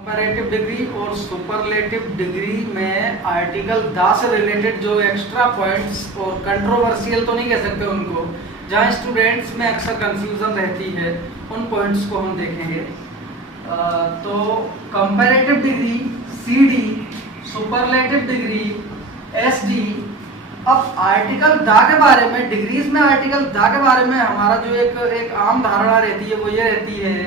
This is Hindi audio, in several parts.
कंपैरेटिव डिग्री और सुपरलेटिव डिग्री में आर्टिकल द से रिलेटेड जो एक्स्ट्रा पॉइंट्स और कंट्रोवर्शियल तो नहीं कह सकते उनको, जहाँ स्टूडेंट्स में अक्सर कंफ्यूजन रहती है, उन पॉइंट्स को हम देखेंगे। तो comparative degree CD, superlative degree SD। अब आर्टिकल द के बारे में, डिग्रीज में आर्टिकल द के बारे में हमारा जो एक आम धारणा रहती है वो ये रहती है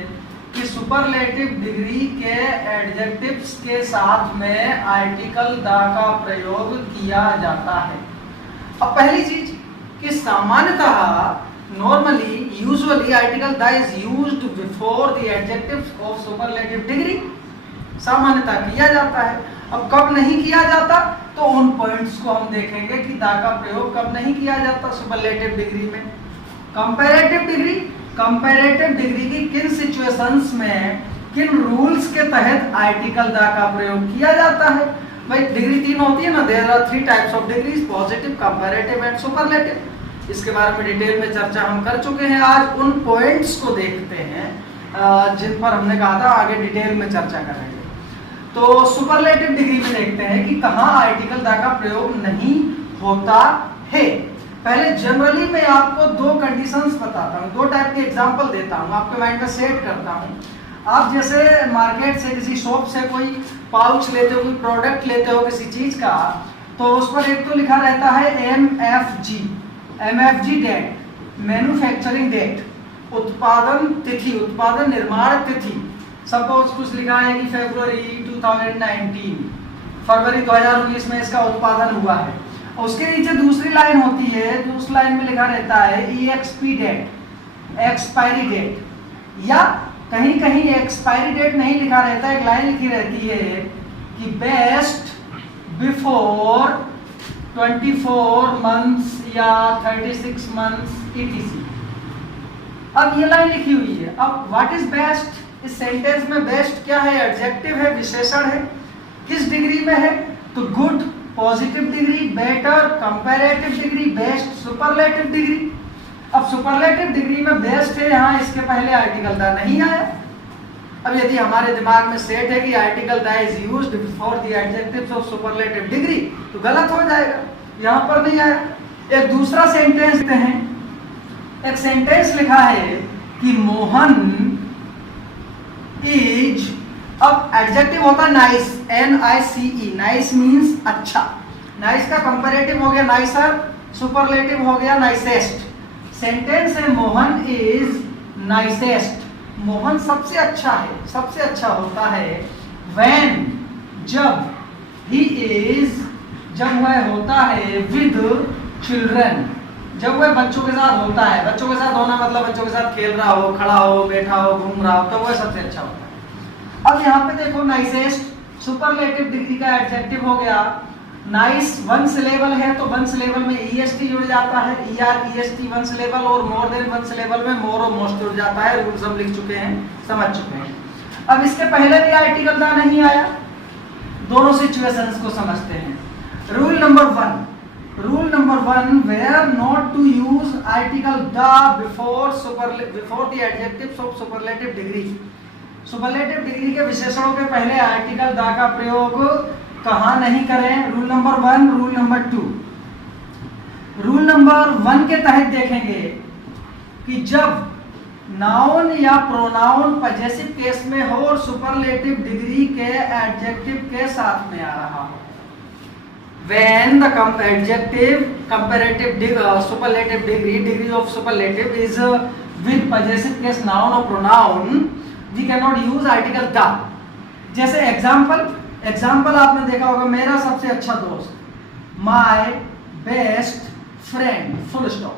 कि सुपरलेटिव डिग्री के एडजेक्टिव्स के साथ में आर्टिकल द का प्रयोग किया जाता है। अब पहली चीज कि सामान्यतः normally usually article the is used before the adjectives of superlative degree, सामान्यतः किया जाता है। अब कब नहीं किया जाता तो उन पॉइंट्स को हम देखेंगे कि द का प्रयोग कब नहीं किया जाता सुपरलेटिव डिग्री में। कंपैरेटिव डिग्री की किन सिचुएशंस में, किन रूल्स के तहत आर्टिकल द का प्रयोग किया जाता है। भाई डिग्री 3 होती है ना, there are 3 types of degrees, positive, comparative and superlative. इसके बारे में डिटेल में चर्चा हम कर चुके हैं। आज उन पॉइंट्स को देखते हैं जिन पर हमने कहा था आगे डिटेल में चर्चा करेंगे। तो सुपरलेटिव डिग्री में देखते हैं कि कहाँ आर्टिकल द का प्रयोग नहीं होता है। पहले जनरली मैं आपको 2 कंडीशंस बताता हूँ, 2 टाइप के एग्जांपल देता हूँ, आपके माइंड में सेट करता हूँ। आप जैसे मार्केट से, किसी शॉप से कोई पाउच लेते हो, कोई प्रोडक्ट लेते हो किसी चीज का, तो उस पर एक तो लिखा रहता है MFG डेट, मैन्युफैक्चरिंग डेट, उत्पादन तिथि, उत्पादन निर्माण तिथि। सपोज कुछ लिखा है कि फरवरी 2019, फरवरी 2019 में इसका उत्पादन हुआ है। उसके नीचे दूसरी लाइन होती है, दूसरी लाइन में लिखा रहता है EXP डेट, एक्सपायरी डेट, या कहीं कहीं एक्सपायरी डेट नहीं लिखा रहता, एक लाइन लिखी रहती है कि बेस्ट बिफोर 24 मंथ्स या 36 मंथ्स ETC। अब ये लाइन लिखी हुई है। अब व्हाट इज बेस्ट, इस सेंटेंस में बेस्ट क्या है, एडजेक्टिव है, विशेषण है, किस डिग्री में है, तो good positive degree, better comparative degree, best superlative degree. अब सुपरलेटिव डिग्री में बेस्ट है, यहाँ इसके पहले आर्टिकल द नहीं आया। अब यदि हमारे दिमाग में सेट है कि article the is used before the adjectives of superlative degree, तो गलत हो जाएगा, यहाँ पर नहीं आया। एक दूसरा सेंटेंस देखते हैं। एक सेंटेंस लिखा है कि मोहन इज, अब एडजेक्टिव होता है नाइस, NICE, नाइस मीन्स अच्छा। नाइस का कंपैरेटिव हो गया नाइसर, सुपरलेटिव हो गया नाइसेस्ट। सेंटेंस है मोहन इज नाइसेस्ट, मोहन सबसे अच्छा है, सबसे अच्छा होता है। व्हेन, जब, ही इज, जब वह होता है, विद चिल्ड्रन, जब वह बच्चों के साथ होता है। बच्चों के साथ होना मतलब बच्चों के साथ खेल रहा हो, खड़ा हो, बैठा हो, घूम रहा हो, तो वह सबसे अच्छा होता है। अब यहाँ पे देखो नाइसेस्ट सुपरलेटिव डिग्री का एडजेक्टिव हो गया। नाइस 1 सिलेबल है तो 1 सिलेबल में EST जुड़ जाता है, EREST 1 सिलेबल, और मोर देन 1 सिलेबल में मोर और मोस्ट जुड़ जाता है। रूल्स हम लिख चुके हैं, समझ चुके हैं। अब इसके पहले भी आर्टिकल द नहीं आया, दोनों सिचुएशंस को समझते हैं। Rule number 1, where not to use article the before the adjectives of superlative degree. Superlative degree के विशेषणों के पहले आर्टिकल द का प्रयोग कहाँ नहीं करें। Rule number 1, rule number 2। Rule number 1 के तहत देखेंगे कि जब नाउन या प्रोनाउन पजेसिव केस में हो और सुपरलेटिव डिग्री के एडजेक्टिव के साथ में आ रहा हो। When the adjective comparative superlative degree of superlative is with possessive case noun or pronoun, we cannot use article the। जैसे एग्जाम्पल आपने देखा होगा, मेरा सबसे अच्छा दोस्त, my best friend, full stop.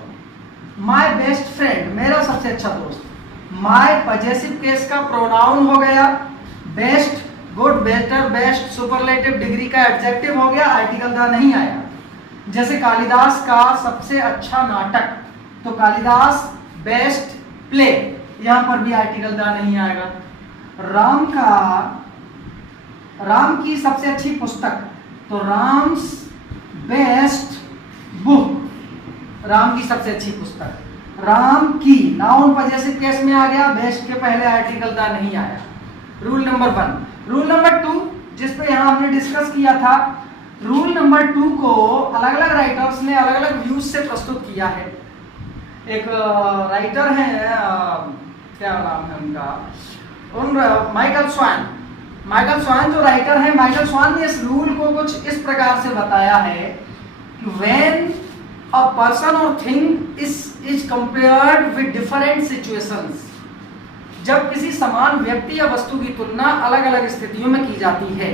my best friend, मेरा सबसे अच्छा दोस्त। my possessive case का प्रोनाउन हो गया, best, good, better, best superlative degree का एडजेक्टिव हो गया, आर्टिकल द नहीं आया। जैसे कालिदास का सबसे अच्छा नाटक, तो कालिदास बेस्ट प्ले, यहां पर भी आर्टिकल द नहीं आएगा। राम की सबसे अच्छी पुस्तक, तो राम्स बेस्ट बुक, राम की सबसे अच्छी पुस्तक। राम की नाउन पजेसिव केस में आ गया, बेस्ट के पहले आर्टिकल द नहीं आया। Rule number 1। रूल नंबर 2 जिस पे यहाँ हमने डिस्कस किया था, रूल नंबर 2 को अलग अलग राइटर्स ने अलग अलग व्यूज से प्रस्तुत किया है। एक राइटर है, क्या नाम है उनका, माइकल स्वान जो राइटर है, माइकल स्वान ने इस रूल को कुछ इस प्रकार से बताया है कि व्हेन अ पर्सन और thing is compared with different situations, जब किसी समान व्यक्ति या वस्तु की तुलना अलग अलग स्थितियों में की जाती है,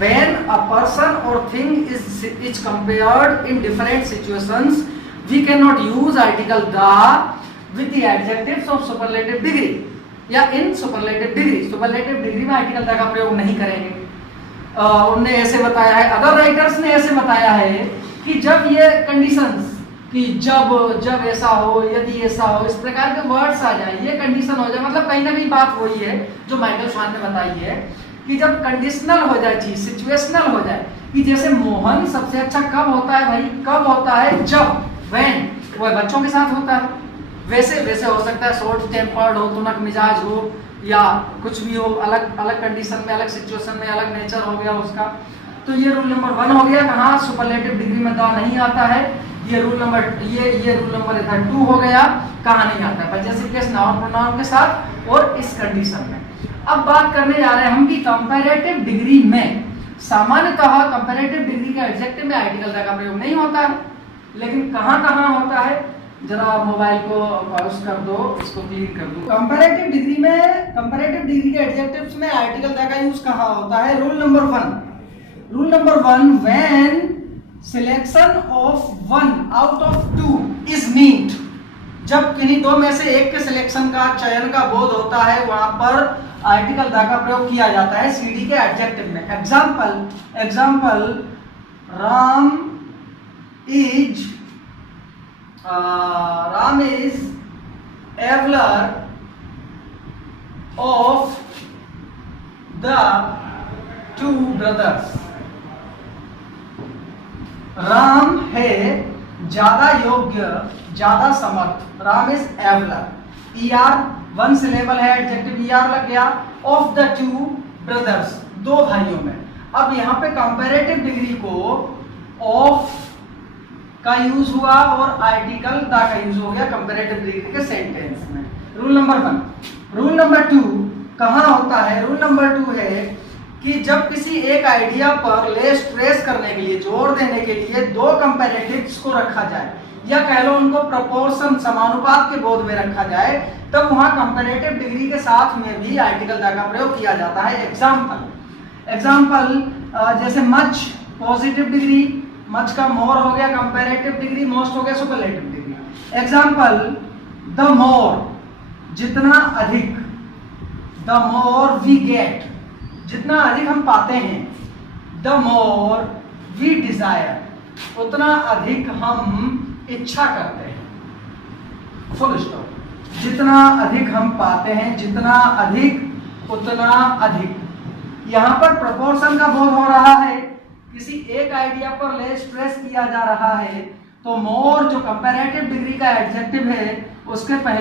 when a person or thing is compared in different situations, we cannot use article the with the adjectives of superlative degree या in superlative degree। superlative degree में article the का प्रयोग नहीं करेंगे। उनने ऐसे बताया है, अदर राइटर्स ने ऐसे बताया है कि जब ये कंडीशंस कि जब ऐसा हो, यदि ऐसा हो, इस प्रकार के वर्ड्स आ जाए, ये कंडीशन हो जाए, मतलब कहीं ना कहीं बात वही है जो माइकल स्वान ने बताई है कि जब कंडीशनल हो जाए चीज, सिचुएशनल हो जाए, कि जैसे मोहन सबसे अच्छा कब होता है भाई, कब होता है, जब, व्हेन वह बच्चों के साथ होता है। वैसे हो सकता है शॉर्ट टेम्पर्ड हो, तुनक मिजाज हो, या कुछ भी हो, अलग अलग कंडीशन में, अलग सिचुएशन में अलग नेचर हो गया उसका। तो ये रूल नंबर 1 हो गया, कहाँ सुपरलेटिव डिग्री में द नहीं आता है। ये रूल नंबर इधर 2 हो गया, कहाँ नहीं आता है, पॉजेसिव केस नाउन प्रोनाउन के साथ और इस कंडीशन में। अब बात करने जा रहे हैं हम कि कंपैरेटिव डिग्री में सामान्यतः कंपैरेटिव डिग्री के एडजेक्टिव में आर्टिकल का प्रयोग नहीं होता है, लेकिन कहाँ होता है, जरा मोबाइल को पॉज कर दो, इसको क्लिक कर दो। कंपैरेटिव डिग्री के एडजेक्टिव्स में आर्टिकल का यूज कहाँ होता है। Rule number 1 when selection of 1 out of 2 is neat, जब किन्हीं दो में से एक के सिलेक्शन का, चयन का बोध होता है, वहां पर आर्टिकल द का प्रयोग किया जाता है सीडी के एडजेक्टिव में। Example Ram is abler of the 2 brothers. Ram है ज्यादा योग्य, ज्यादा समर्थ। Ram is abler, ER 1 syllable है, एडजेक्टिव ER लग गया, ऑफ द 2 ब्रदर्स, 2 भाइयों में। अब यहाँ पे कंपैरेटिव डिग्री को ऑफ का यूज हुआ और आर्टिकल द का यूज हो गया कंपैरेटिव डिग्री के सेंटेंस में। Rule number 1। रूल नंबर 2 कहाँ होता है। रूल नंबर 2 है कि जब किसी एक आइडिया पर लेस ट्रेस करने के लिए, जोर देने के लिए 2 कंपैरेटिव्स को रखा जाए, या कह लो उनको प्रपोर्शन, समानुपात के बोध में रखा जाए, तब वहां कंपैरेटिव डिग्री के साथ में भी आर्टिकल द का प्रयोग किया जाता है। एग्जाम्पल जैसे मच, पॉजिटिव डिग्री, मच का मोर हो गया कंपैरेटिव डिग्री, मोस्ट हो गया superlative degree. Example the more, जितना अधिक, द मोर वी गेट, जितना अधिक हम पाते हैं, द मोर वी डिजायर, उतना अधिक हम इच्छा करते हैं। Full stop. जितना अधिक हम पाते हैं, जितना अधिक उतना अधिक। यहाँ पर प्रोपोर्शन का बोध हो रहा है, किसी एक आइडिया पर लेस स्ट्रेस किया जा रहा है, तो मोर जो कंपैरेटिव डिग्री का एडजेक्टिव है उसके पहले